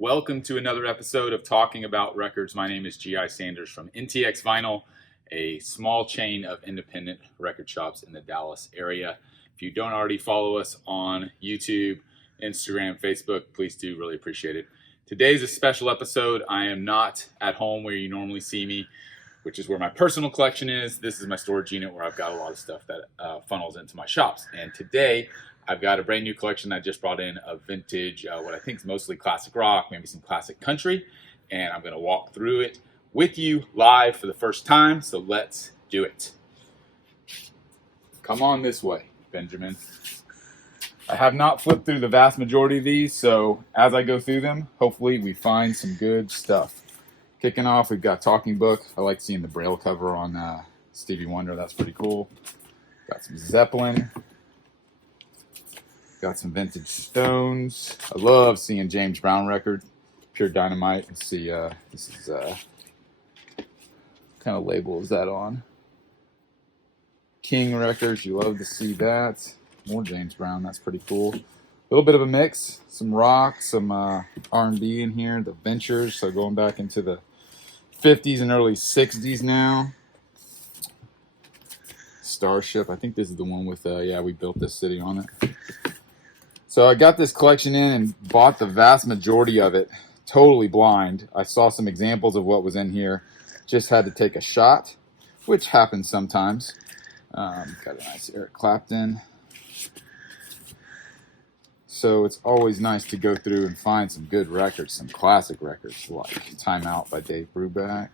Welcome to another episode of Talking About Records. My name is G.I. Sanders from NTX Vinyl, a small chain of independent record shops in the Dallas area. If you don't already follow us on YouTube, Instagram, Facebook, please do. Really appreciate it. Today's a special episode. I am not at home where you normally see me, which is where my personal collection is. This is my storage unit where I've got a lot of stuff that funnels into my shops. And today, I've got a brand new collection I just brought in of vintage, what I think is mostly classic rock, maybe some classic country. And I'm going to walk through it with you live for the first time. So let's do it. Come on this way, Benjamin. I have not flipped through the vast majority of these. So as I go through them, hopefully we find some good stuff. Kicking off, we've got Talking Book. I like seeing the Braille cover on Stevie Wonder. That's pretty cool. Got some Zeppelin. Got some vintage Stones. I love seeing James Brown record, Pure Dynamite. Let's see, this is, what kind of label is that on? King Records, you love to see that. More James Brown, that's pretty cool. A little bit of a mix, some rock, some R&B in here, the Ventures, so going back into the 50s and early 60s now. Starship, I think this is the one with, yeah, We Built This City on it. So I got this collection in and bought the vast majority of it totally blind. I saw some examples of what was in here. Just had to take a shot, which happens sometimes. Got a nice Eric Clapton. So it's always nice to go through and find some good records, some classic records like Time Out by Dave Brubeck.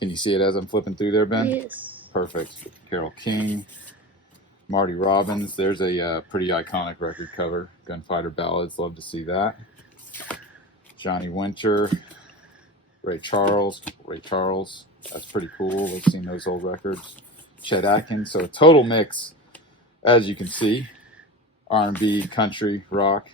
Can you see it as I'm flipping through there, Ben? Yes. Perfect. Carole King. Marty Robbins, there's a pretty iconic record cover. Gunfighter Ballads, love to see that. Johnny Winter, Ray Charles, that's pretty cool. We've seen those old records. Chet Atkins, so a total mix, as you can see. R&B, country, rock.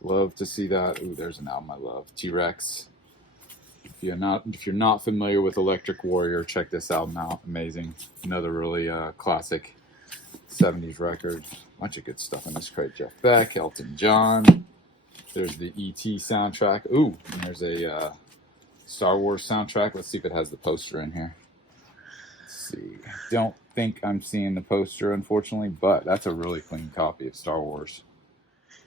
Love to see that. Ooh, there's an album I love. T-Rex. If you're not familiar with Electric Warrior, check this album out. Amazing. Another really classic 70s record. Bunch of good stuff in this crate. Jeff Beck, Elton John. There's the E.T. soundtrack. Ooh, and there's a Star Wars soundtrack. Let's see if it has the poster in here. Let's see. Don't think I'm seeing the poster, unfortunately, but that's a really clean copy of Star Wars.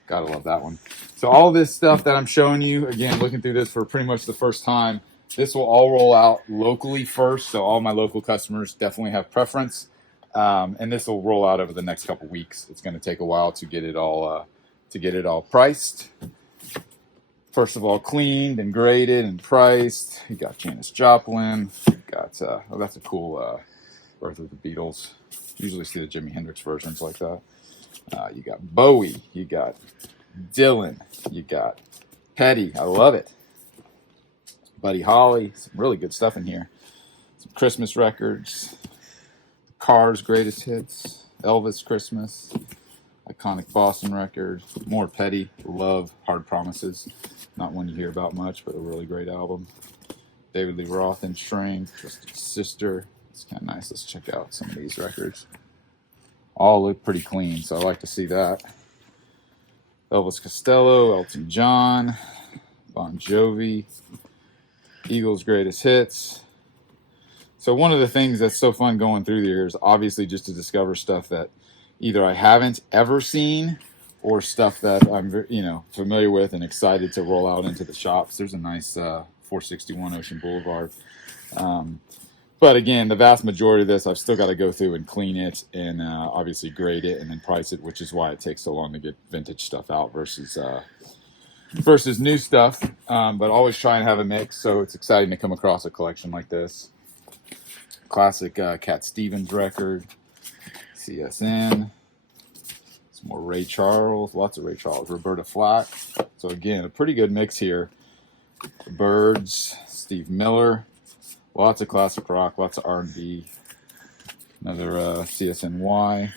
Gotta love that one. So all this stuff that I'm showing you, again, looking through this for pretty much the first time, this will all roll out locally first. So all my local customers definitely have preference. And this will roll out over the next couple weeks. It's going to take a while to get it all priced. First of all, cleaned and graded and priced. You got Janis Joplin. You got oh, that's a cool Birth of the Beatles. Usually see the Jimi Hendrix versions like that. You got Bowie. You got Dylan. You got Petty. I love it. Buddy Holly. Some really good stuff in here. Some Christmas records. Cars Greatest Hits, Elvis Christmas, iconic Boston record, more Petty, love Hard Promises, not one you hear about much, but a really great album. David Lee Roth and Strength, Twisted Sister, it's kind of nice. Let's check out some of these records. All look pretty clean, so I like to see that. Elvis Costello, Elton John, Bon Jovi, Eagles Greatest Hits. So one of the things that's so fun going through here is obviously just to discover stuff that either I haven't ever seen or stuff that I'm familiar with and excited to roll out into the shops. There's a nice 461 Ocean Boulevard. But again, the vast majority of this, I've still got to go through and clean it and obviously grade it and then price it, which is why it takes so long to get vintage stuff out versus new stuff. But always try and have a mix, so it's exciting to come across a collection like this. Classic Cat Stevens record, CSN, some more Ray Charles, lots of Ray Charles, Roberta Flack. So again, a pretty good mix here. The Byrds, Steve Miller, lots of classic rock, lots of R&B. Another CSNY.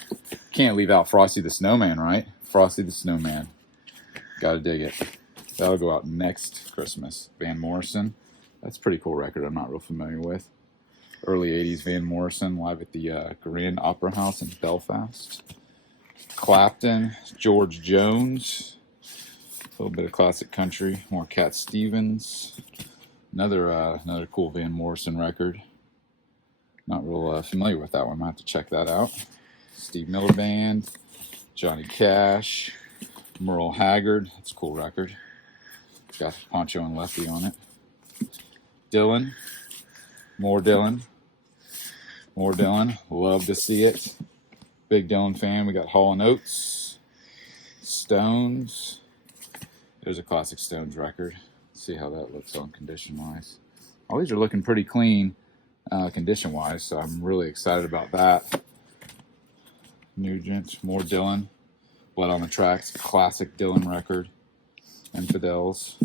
Can't leave out Frosty the Snowman, right? Frosty the Snowman. Gotta dig it. That'll go out next Christmas. Van Morrison. That's a pretty cool record I'm not real familiar with. Early 80s Van Morrison live at the Grand Opera House in Belfast. Clapton, George Jones, little bit of classic country, more Cat Stevens. Another cool Van Morrison record. Not real familiar with that one. I might have to check that out. Steve Miller Band, Johnny Cash, Merle Haggard. That's a cool record. Got Poncho and Lefty on it. Dylan, more Dylan, more Dylan. Love to see it. Big Dylan fan. We got Hall & Oates, Stones. There's a classic Stones record. Let's see how that looks on condition-wise. All these are looking pretty clean condition-wise, so I'm really excited about that. Nugent, more Dylan. Blood on the Tracks, classic Dylan record. Infidels.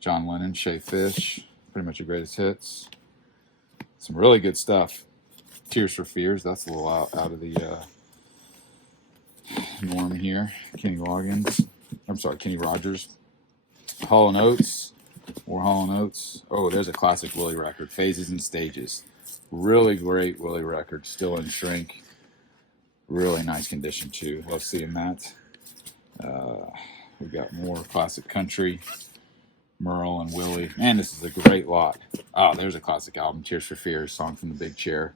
John Lennon, Shay Fish, pretty much your greatest hits. Some really good stuff. Tears for Fears, that's a little out of the norm here. Kenny Rogers. Hall & Oates, more Hall & Oates. Oh, there's a classic Willie record, Phases and Stages. Really great Willie record, still in shrink. Really nice condition too. Love seeing that. We've got more classic country. Merle and Willie. Man, this is a great lot. Oh, there's a classic album, Tears for Fears, Song from the Big Chair.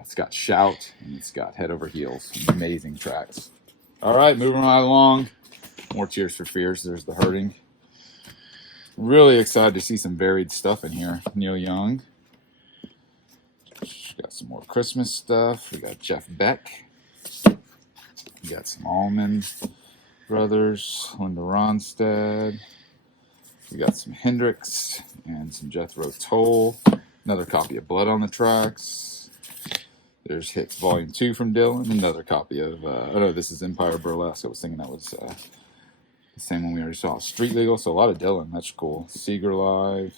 It's got Shout, and it's got Head Over Heels. Amazing tracks. All right, moving right along. More Tears for Fears. There's The Hurting. Really excited to see some varied stuff in here. Neil Young. Got some more Christmas stuff. We got Jeff Beck. We got some Allman Brothers, Linda Ronstadt. We got some Hendrix and some Jethro Tull. Another copy of Blood on the Tracks. There's Hits Volume 2 from Dylan. Another copy of, oh no, this is Empire Burlesque. I was thinking that was the same one we already saw. Street Legal, so a lot of Dylan. That's cool. Seeger Live.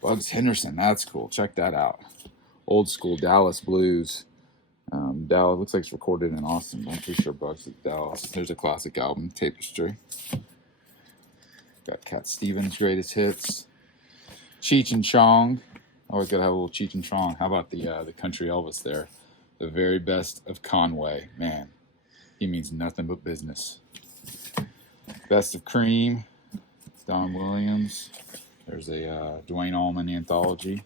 Bugs Henderson, that's cool. Check that out. Old school Dallas blues. Dallas, looks like it's recorded in Austin. I'm pretty sure Bugs is Dallas. There's a classic album, Tapestry. Got Cat Stevens' greatest hits. Cheech and Chong. Always gotta have a little Cheech and Chong. How about the country Elvis there? The very best of Conway. Man, he means nothing but business. Best of Cream. Don Williams. There's a Dwayne Allman anthology.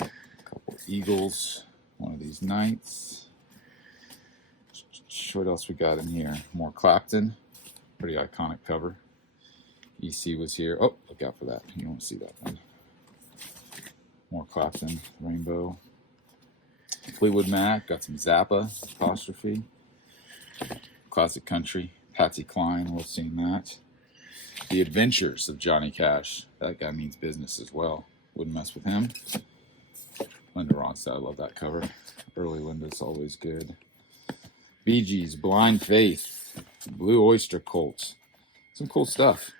A couple Eagles. One of These Nights. What else we got in here? More Clapton. Pretty iconic cover. EC was here. Oh, look out for that. You don't want to see that one. More Clapton, Rainbow. Fleetwood Mac, got some Zappa, Apostrophe. Classic country, Patsy Cline, we've seen that. The Adventures of Johnny Cash. That guy means business as well. Wouldn't mess with him. Linda Ronstadt, I love that cover. Early Linda's always good. Bee Gees, Blind Faith. Blue Oyster Cult. Some cool stuff.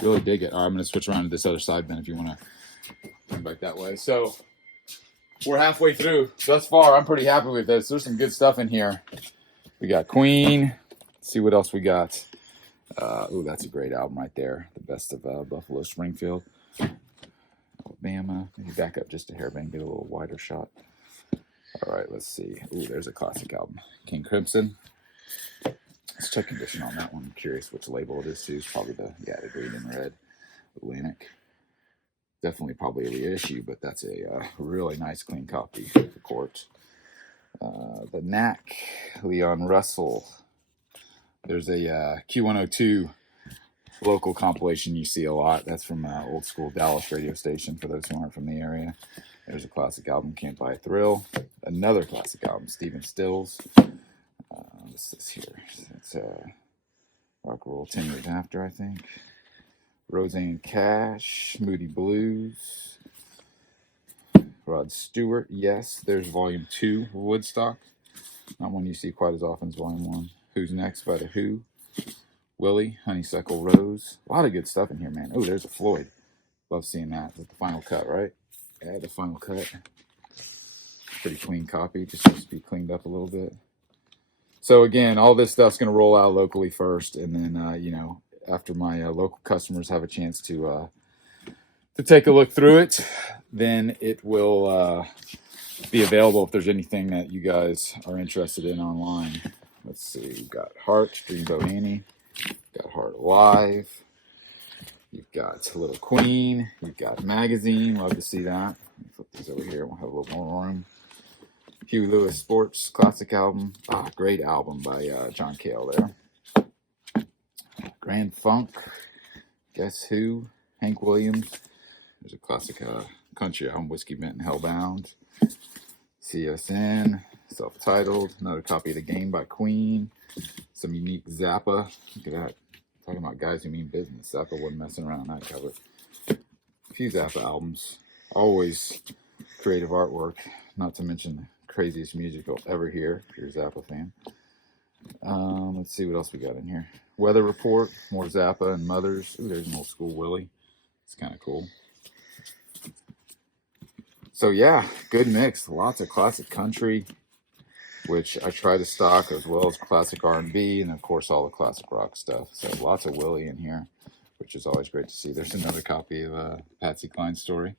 Really dig it. All right, I'm going to switch around to this other side, Ben, if you want to come back that way. So, we're halfway through. Thus far, I'm pretty happy with this. There's some good stuff in here. We got Queen. Let's see what else we got. Oh, that's a great album right there. The Best of Buffalo Springfield. Alabama. Maybe back up just a hair, Ben, get a little wider shot. All right, let's see. Ooh, there's a classic album. King Crimson. Let's check condition on that one. I'm curious which label it is too. It's probably the green and red Atlantic. Definitely probably a reissue, but that's a really nice clean copy for the court. The Knack, Leon Russell. There's a Q102 local compilation you see a lot. That's from old school Dallas radio station for those who aren't from the area. There's a classic album, Can't Buy a Thrill. Another classic album, Stephen Stills. What's this here? It's Rock and Roll 10 Years After, I think. Roseanne Cash, Moody Blues. Rod Stewart, Yes. There's Volume 2 of Woodstock. Not one you see quite as often as Volume 1. Who's Next by The Who. Willie, Honeysuckle Rose. A lot of good stuff in here, man. Oh, there's a Floyd. Love seeing that with the final cut, right? Yeah, the final cut. Pretty clean copy. Just needs to be cleaned up a little bit. So again, all this stuff's going to roll out locally first, and then you know, after my local customers have a chance to take a look through it, then it will be available if there's anything that you guys are interested in online. Let's see, we've got Heart, Dreamboat Annie, got Heart. Live. You've got Little Queen. You've got Magazine. Love to see that. Flip these over here. We'll have a little more room. Huey Lewis Sports Classic album. Great album by John Cale there. Grand Funk. Guess Who? Hank Williams. There's a classic country album, Whiskey Mint and Hellbound. CSN. Self-titled. Another copy of The Game by Queen. Some unique Zappa. Look at that. Talking about guys who mean business. Zappa wasn't messing around on that cover. A few Zappa albums. Always creative artwork. Not to mention the craziest music you'll ever hear if you're a Zappa fan. Let's see what else we got in here. Weather Report. More Zappa and Mothers. Ooh, there's an old school Willie. It's kind of cool. So yeah, good mix. Lots of classic country, which I try to stock, as well as classic R&B, and of course all the classic rock stuff. So lots of Willie in here, which is always great to see. There's another copy of Patsy Cline's Story.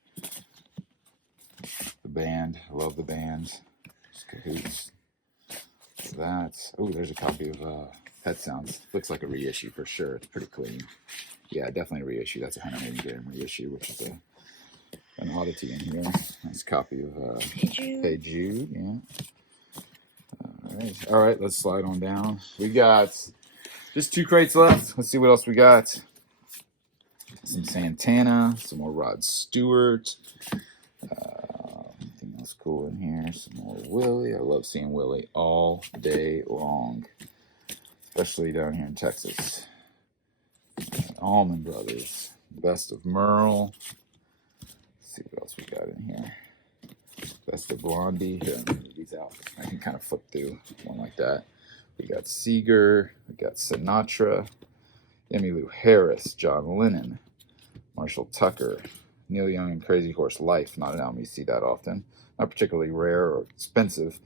The band, I love the band. Just Cahoots. That. Oh, there's a copy of Pet Sounds. Looks like a reissue for sure. It's pretty clean. Yeah, definitely a reissue. That's a 180 gram reissue, which is an oddity in here. Nice copy of Hey Jude. Yeah. All right, let's slide on down. We got just 2 crates left. Let's see what else we got. Some Santana, some more Rod Stewart. Anything else cool in here? Some more Willie. I love seeing Willie all day long, especially down here in Texas. Allman Brothers, Best of Merle. Let's see what else we got in here. Best of Blondie. Here, let me move these out. I can kind of flip through one like that. We got Seeger. We got Sinatra. Emmylou Harris. John Lennon. Marshall Tucker. Neil Young and Crazy Horse Life. Not an album you see that often. Not particularly rare or expensive.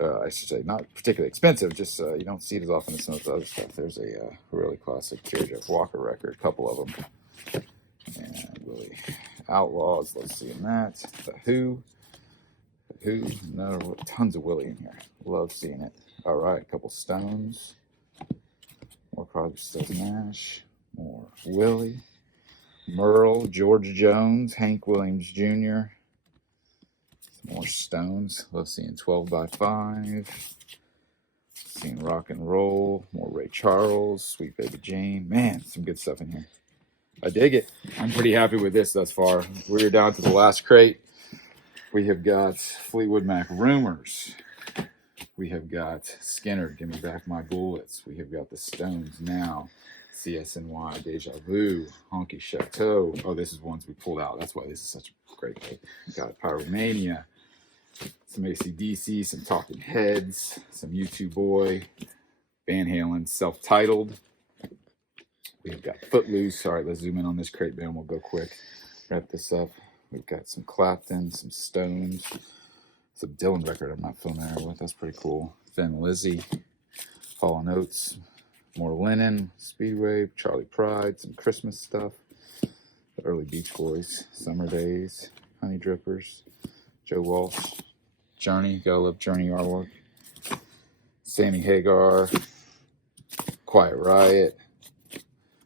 I should say not particularly expensive. Just you don't see it as often as some of the other stuff. There's a really classic Jerry Jeff Walker record. A couple of them. And Willie Outlaws. Let's see in that. The Who. No, tons of Willie in here. Love seeing it. All right, a couple Stones. More Crosby, Stills, Nash. More Willie. Merle, George Jones, Hank Williams Jr. Some more Stones. Love seeing 12 by 5. Seeing rock and roll. More Ray Charles, Sweet Baby Jane. Man, some good stuff in here. I dig it. I'm pretty happy with this thus far. We're down to the last crate. We have got Fleetwood Mac Rumors. We have got Skinner, Give Me Back My Bullets. We have got the Stones Now. CSNY, Deja Vu, Honky Chateau. Oh, this is ones we pulled out. That's why this is such a great day. Got Pyromania, some AC/DC, some Talking Heads, some U2 Boy, Van Halen, Self-Titled. We have got Footloose. All right, let's zoom in on this crate, man. We'll go quick. Wrap this up. We've got some Clapton, some Stones, some Dylan record I'm not familiar with. That's pretty cool. Thin Lizzy, Hall & Oates, more Lennon, Speedway, Charlie Pride, some Christmas stuff. The early Beach Boys, Summer Days, Honey Drippers, Joe Walsh, Journey, gotta love Journey artwork. Sammy Hagar, Quiet Riot.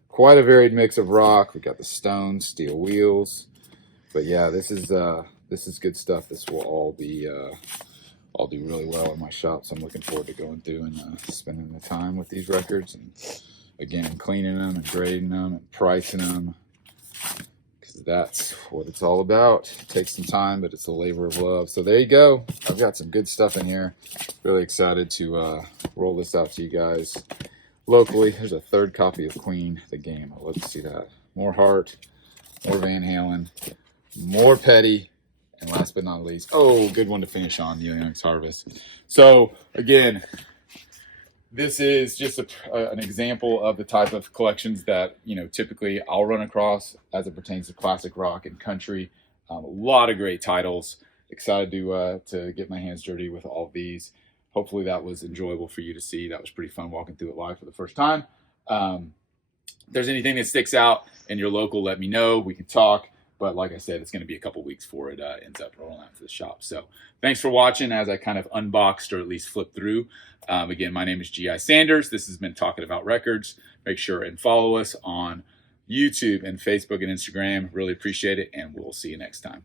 Quite a varied mix of rock. We got the Stones, Steel Wheels. But yeah, this is good stuff. This will all be I'll do really well in my shop. So I'm looking forward to going through and spending the time with these records, and again, cleaning them and grading them and pricing them, because that's what it's all about. It takes some time, but it's a labor of love. So there you go. I've got some good stuff in here. Really excited to roll this out to you guys locally. There's a 3rd copy of Queen, The Game. I'd love to see that. More Heart, more Van Halen, more Petty, and last but not least, good one to finish on, Neil Young's Harvest. So again, this is just an example of the type of collections that typically I'll run across as it pertains to classic rock and country. A lot of great titles. Excited to get my hands dirty with all of these. Hopefully that was enjoyable for you to see. That was pretty fun walking through it live for the first time. If there's anything that sticks out in your local, let me know. We can talk. But like I said, it's going to be a couple weeks before it ends up rolling out to the shop. So thanks for watching as I kind of unboxed or at least flipped through. Again, my name is G.I. Sanders. This has been Talking About Records. Make sure and follow us on YouTube and Facebook and Instagram. Really appreciate it, and we'll see you next time.